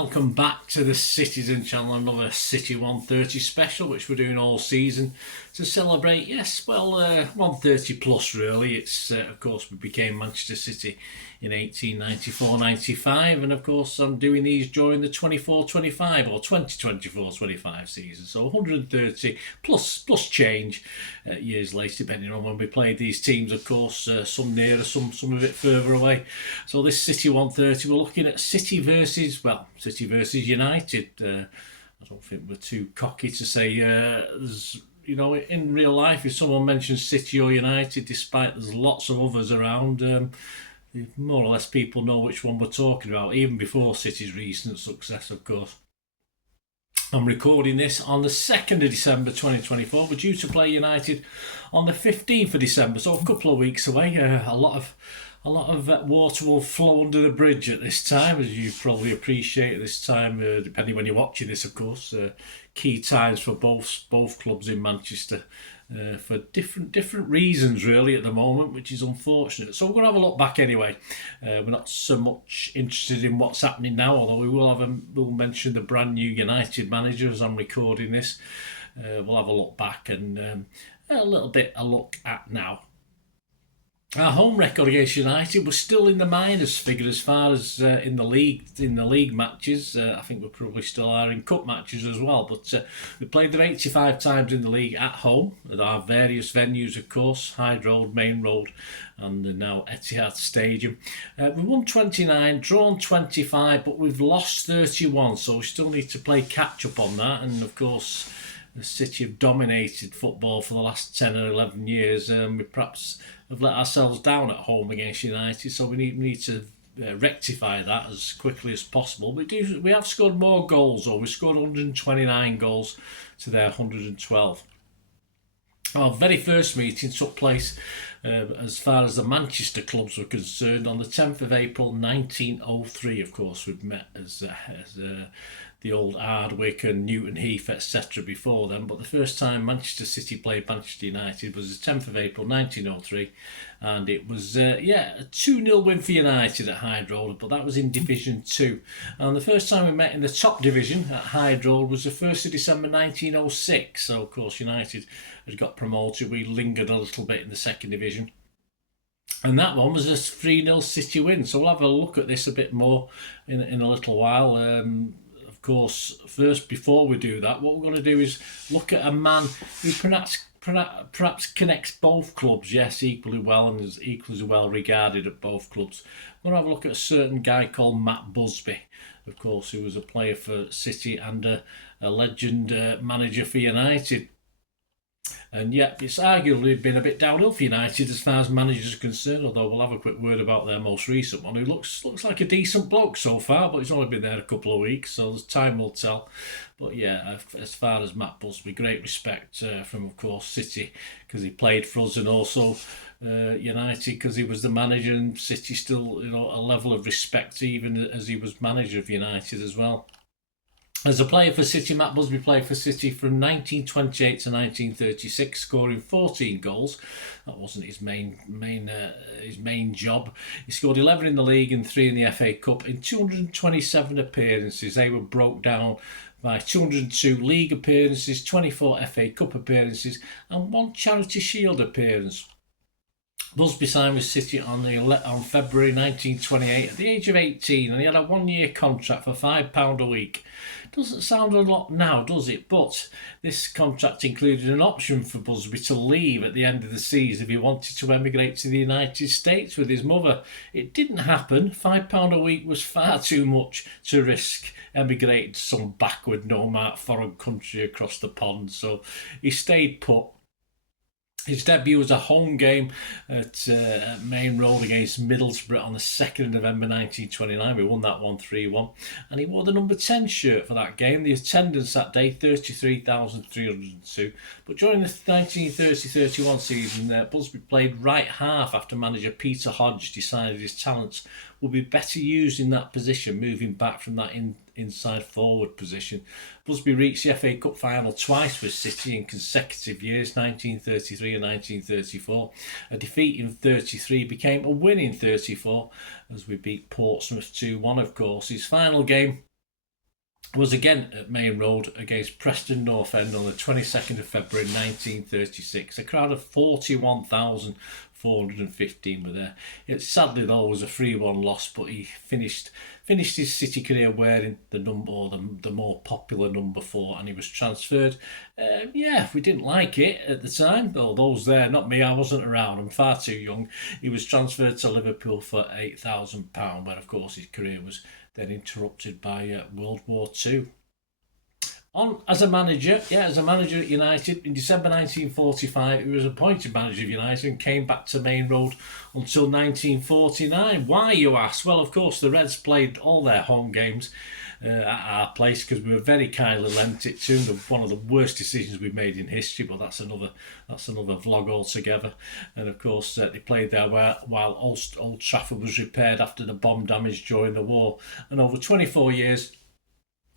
welcome back to the Citizen channel, another CITY130 special which we're doing all season to celebrate, 130 plus really. It's of course we became Manchester City in 1894-95, and of course I'm doing these during the 24-25 or 2024-25 season, so 130 plus change years later, depending on when we played these teams, of course, some nearer, some a bit further away. So this City 130, we're looking at City versus United. I don't think we're too cocky to say in real life, if someone mentions City or United, despite there's lots of others around, more or less people know which one we're talking about, even before City's recent success, of course. I'm recording this on the 2nd of December 2024. We're due to play United on the 15th of December, so a couple of weeks away. A lot of water will flow under the bridge at this time, as you probably appreciate at this time, depending when you're watching this, of course. Key times for both clubs in Manchester, for different reasons really at the moment, which is unfortunate. So we're going to have a look back anyway. We're not so much interested in what's happening now, although we'll mention the brand new United manager as I'm recording this. We'll have a look back and a look at now. Our home record against United was still in the minus figure as far as in the league matches. I think we probably still are in cup matches as well. But we played them 85 times in the league at home at our various venues, of course, Hyde Road, Main Road, and now Etihad Stadium. We won 29, drawn 25, but we've lost 31. So we still need to play catch up on that. And of course, the City have dominated football for the last 10 or 11 years. We perhaps have let ourselves down at home against United, so we need to rectify that as quickly as possible. We have scored more goals, though. We scored 129 goals to their 112. Our very first meeting took place, as far as the Manchester clubs were concerned, on the 10th of April 1903. Of course, we'd met as the old Ardwick and Newton Heath, etc. before then, but the first time Manchester City played Manchester United was the 10th of April 1903, and it was a 2-0 win for United at Hyde Road, but that was in Division 2. And the first time we met in the top division at Hyde Road was the 1st of December 1906, so of course United had got promoted. We lingered a little bit in the second division. And that one was a 3-0 City win, so we'll have a look at this a bit more in a little while. Of course, first, before we do that, what we're going to do is look at a man who perhaps connects both clubs, equally well, and is equally well regarded at both clubs. We're going to have a look at a certain guy called Matt Busby, of course, who was a player for City and a legend manager for United. And yet it's arguably been a bit downhill for United as far as managers are concerned, although we'll have a quick word about their most recent one, who looks like a decent bloke so far, but he's only been there a couple of weeks, so time will tell. But as far as Matt Busby, great respect from, of course, City, because he played for us, and also United because he was the manager, and City still, a level of respect even as he was manager of United as well. As a player for City, Matt Busby played for City from 1928 to 1936, scoring 14 goals. That wasn't his main job. He scored 11 in the league and 3 in the FA Cup in 227 appearances. They were broke down by 202 league appearances, 24 FA Cup appearances, and 1 Charity Shield appearance. Busby signed with City on February 1928 at the age of 18, and he had a 1-year contract for £5 a week. Doesn't sound a lot now, does it? But this contract included an option for Busby to leave at the end of the season if he wanted to emigrate to the United States with his mother. It didn't happen. £5 a week was far too much to risk emigrating to some backward, no-mark foreign country across the pond, so he stayed put. His debut was a home game at Main Road against Middlesbrough on the 2nd of November 1929. We won that one 3-1. And he wore the number 10 shirt for that game. The attendance that day, 33,302. But during the 1930-31 season, Busby played right half after manager Peter Hodge decided his talents would be better used in that position, moving back from that inside forward position. Busby reached the FA Cup final twice with City in consecutive years, 1933 and 1934. A defeat in 33 became a win in 34 as we beat Portsmouth 2-1, of course. His final game was again at Main Road against Preston North End on the 22nd of February 1936. A crowd of 41,415 were there. It sadly though was a 3-1 loss, but he finished his City career wearing the number, or the more popular number 4, and he was transferred. We didn't like it at the time. Though those there, not me, I wasn't around. I'm far too young. He was transferred to Liverpool for £8,000, but of course his career was then interrupted by World War II. As a manager at United, in December 1945, he was appointed manager of United and came back to Main Road until 1949. Why, you ask? Well, of course, the Reds played all their home games at our place because we were very kindly lent it to them. One of the worst decisions we've made in history, but that's another vlog altogether. And of course, they played there while Old Trafford was repaired after the bomb damage during the war. And over 24 years,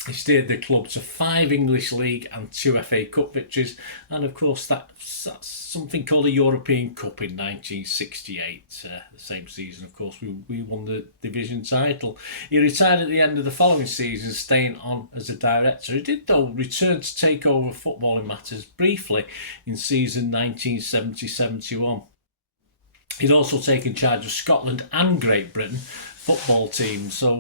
he steered the club to 5 English League and 2 FA Cup victories, and of course that's something called a European Cup in 1968. The same season, of course, we won the division title. He retired at the end of the following season, staying on as a director. He did, though, return to take over footballing matters briefly in season 1970-71. He'd also taken charge of Scotland and Great Britain football team, so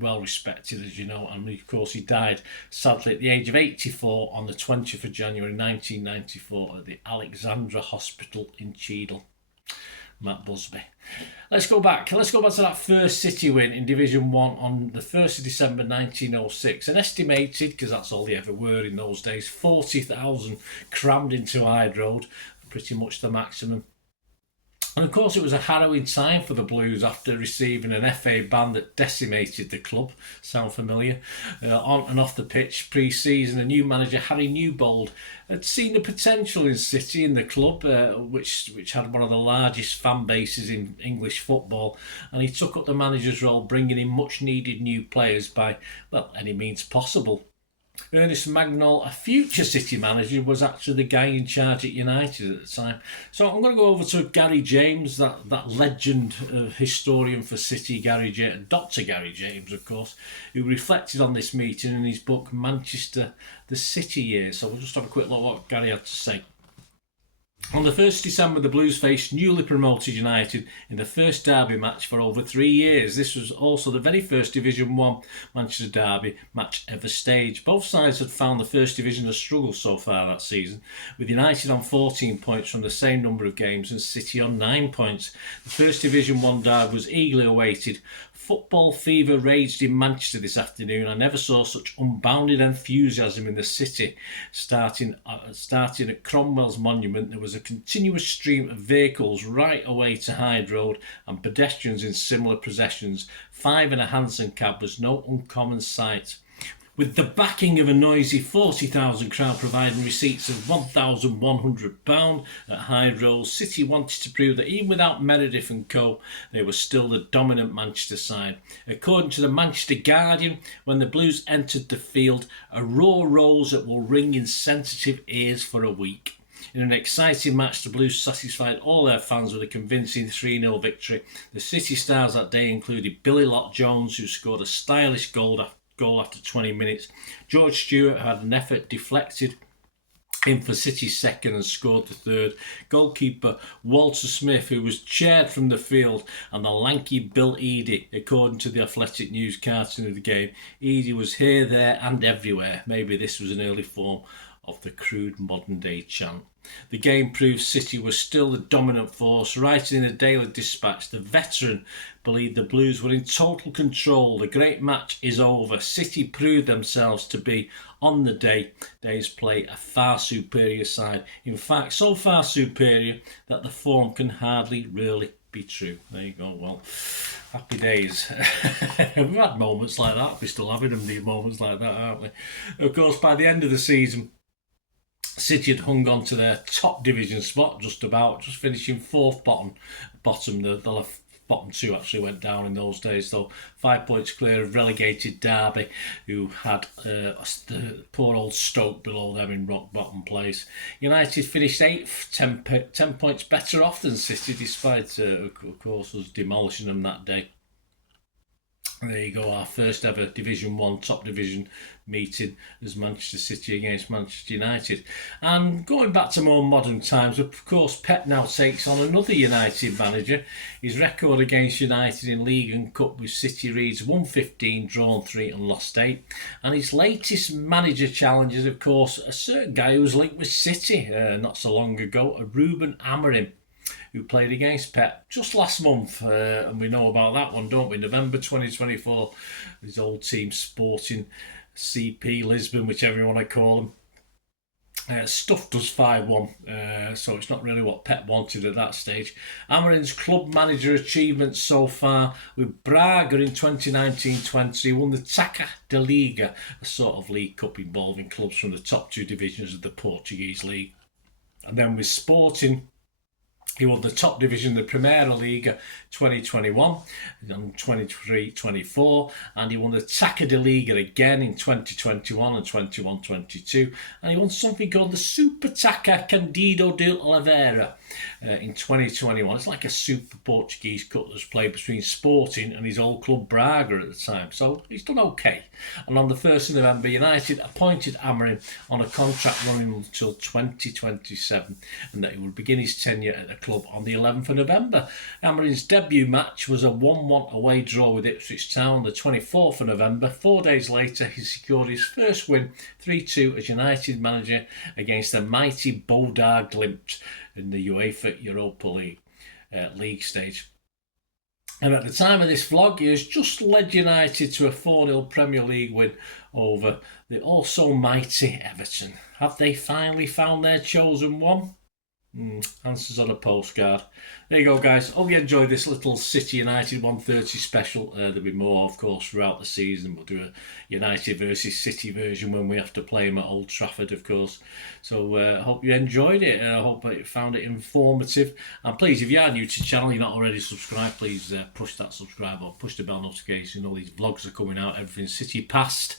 well respected, as you know. And of course he died sadly at the age of 84 on the 20th of January 1994 at the Alexandra Hospital in Cheadle. Matt Busby. Let's go back to that first City win in Division 1 on the 1st of December 1906. An estimated, because that's all they ever were in those days, 40,000 crammed into Hyde Road, pretty much the maximum. And of course it was a harrowing time for the Blues after receiving an FA ban that decimated the club. Sound familiar? On and off the pitch pre-season, a new manager, Harry Newbould, had seen the potential in City in the club, which had one of the largest fan bases in English football, and he took up the manager's role, bringing in much needed new players by, any means possible. Ernest Mangnall, a future City manager, was actually the guy in charge at United at the time. So I'm going to go over to Gary James, that legend historian for City, Dr. Gary James, of course, who reflected on this meeting in his book Manchester, the City Years. So we'll just have a quick look at what Gary had to say. On the 1st of December, the Blues faced newly promoted United in the first derby match for over 3 years. This was also the very first Division 1 Manchester derby match ever staged. Both sides had found the First Division a struggle so far that season, with United on 14 points from the same number of games and City on 9 points. The First Division 1 derby was eagerly awaited. Football fever raged in Manchester this afternoon. I never saw such unbounded enthusiasm in the city. Starting at Cromwell's monument, there was a continuous stream of vehicles right away to Hyde Road, and pedestrians in similar processions. 5 in a hansom cab was no uncommon sight. With the backing of a noisy 40,000 crowd providing receipts of £1,100 at Hyde Road, City wanted to prove that even without Meredith and co, they were still the dominant Manchester side. According to the Manchester Guardian, when the Blues entered the field, a roar rose that will ring in sensitive ears for a week. In an exciting match, the Blues satisfied all their fans with a convincing 3-0 victory. The City stars that day included Billy Lott-Jones, who scored a stylish goal after 20 minutes. George Stewart had an effort deflected in for City's second and scored the third. Goalkeeper Walter Smith, who was cheered from the field, and the lanky Bill Eadie, according to the Athletic News cartoon of the game. Eadie was here, there and everywhere. Maybe this was an early form of the crude modern day chant. The game proved City was still the dominant force. Writing in the Daily Dispatch, the veteran believed the Blues were in total control. The great match is over. City proved themselves to be, on the day's play, a far superior side. In fact, so far superior that the form can hardly really be true. There you go. Well, happy days. We've had moments like that. We're still having them, these moments like that, aren't we? Of course, by the end of the season, City had hung on to their top division spot, just finishing fourth bottom. The bottom two actually went down in those days, though. 5 points clear of relegated Derby, who had the poor old Stoke below them in rock bottom place. United finished 8th, 10 points better off than City, despite, of course, us demolishing them that day. There you go, our first ever Division 1 top division meeting as Manchester City against Manchester United. And going back to more modern times, of course, Pep now takes on another United manager. His record against United in League and Cup with City reads 1-15, drawn 3 and lost 8. And his latest manager challenge is, of course, a certain guy who was linked with City not so long ago, a Ruben Amorim, who played against Pep just last month, and we know about that one, don't we? November 2024, his old team Sporting CP Lisbon, whichever you want to call them, stuffed us 5-1, so it's not really what Pep wanted at that stage. Amorim's club manager achievements so far: with Braga in 2019-20, he won the Taça da Liga, a sort of league cup involving clubs from the top 2 divisions of the Portuguese league. And then with Sporting, he won the top division, the Primeira Liga 2021 and 23-24, and he won the Taça da Liga again in 2021 and 21-22, and he won something called the Super Taça Candido de Oliveira in 2021. It's like a Super Portuguese Cup that's played between Sporting and his old club Braga at the time, so he's done okay. And on the 1st of November, United appointed Amorim on a contract running until 2027, and that he would begin his tenure at the club on the 11th of November. Amorim's debut match was a 1-1 away draw with Ipswich Town on the 24th of November. 4 days later, he secured his first win, 3-2 as United manager against the mighty Bodø Glimt in the UEFA Europa League league stage. And at the time of this vlog, he has just led United to a 4-0 Premier League win over the also mighty Everton. Have they finally found their chosen one? Answers on a postcard. There you go, guys. Hope you enjoyed this little City United 130 special. There'll be more, of course, throughout the season. We'll do a United versus City version when we have to play them at Old Trafford, of course. So I hope you enjoyed it. I hope you found it informative. And please, if you are new to the channel, you're not already subscribed, please push that subscribe button, push the bell notification. All these vlogs are coming out, everything City past,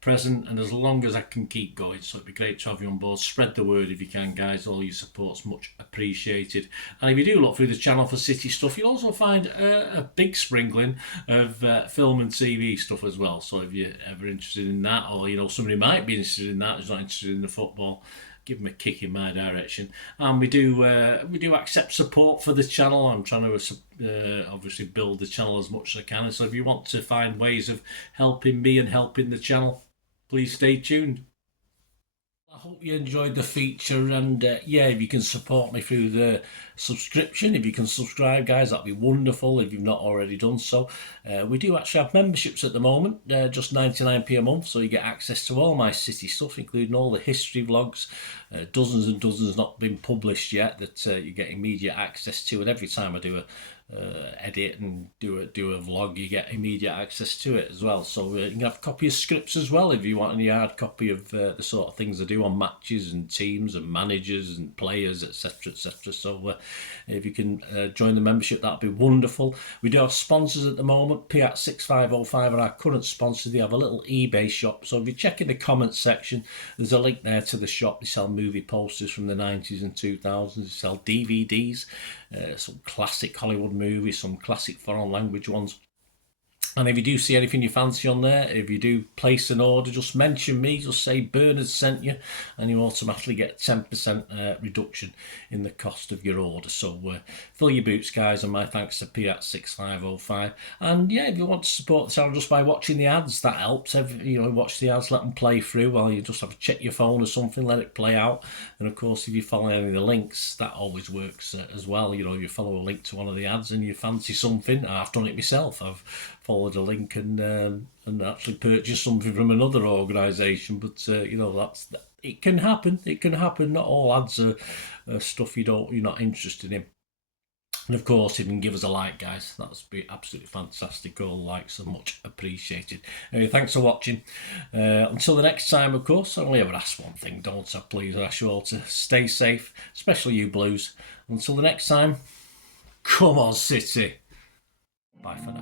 present, and as long as I can keep going. So it'd be great to have you on board. Spread the word if you can, guys. All your support's much appreciated. And if you do look through the channel for City stuff, you'll also find a big sprinkling of film and TV stuff as well. So if you're ever interested in that, or you know somebody might be interested in that who's not interested in the football, give them a kick in my direction. And we do accept support for the channel. I'm trying to obviously build the channel as much as I can. And so if you want to find ways of helping me and helping the channel, please stay tuned. I hope you enjoyed the feature, and yeah, if you can support me through the subscription, if you can subscribe, guys, that'd be wonderful if you've not already done so. We do actually have memberships at the moment, just 99p a month, so you get access to all my City stuff, including all the history vlogs, dozens and dozens not been published yet that you get immediate access to, and every time I do a edit and do a vlog, you get immediate access to it as well. So you can have a copy of scripts as well if you want any hard copy of the sort of things I do on matches and teams and managers and players, etc, etc. So if you can join the membership, that'd be wonderful. We do have sponsors at the moment. Kippax 6505 are our current sponsor. They have a little eBay shop, so if you check in the comments section, there's a link there to the shop. They sell movie posters from the 90s and 2000s. They sell DVDs, some classic Hollywood movies, some classic foreign language ones. And if you do see anything you fancy on there, if you do place an order, just mention me, just say Bernard sent you, and you automatically get 10% reduction in the cost of your order. So fill your boots, guys, and my thanks to Kippax 6505. And yeah, if you want to support the channel just by watching the ads, that helps. You know, watch the ads, let them play through while you just have to check your phone or something, let it play out. And of course, if you follow any of the links, that always works as well. You know, if you follow a link to one of the ads and you fancy something, I've done it myself. I've followed a link and actually purchased something from another organisation. But you know, it can happen. It can happen. Not all ads are stuff you're not interested in. And of course, if you can give us a like, guys, that would be absolutely fantastic. All likes are much appreciated. Anyway, thanks for watching. Until the next time, of course, I only ever ask one thing, don't I? Please, I ask you all to stay safe, especially you Blues. Until the next time, come on, City. Bye for now.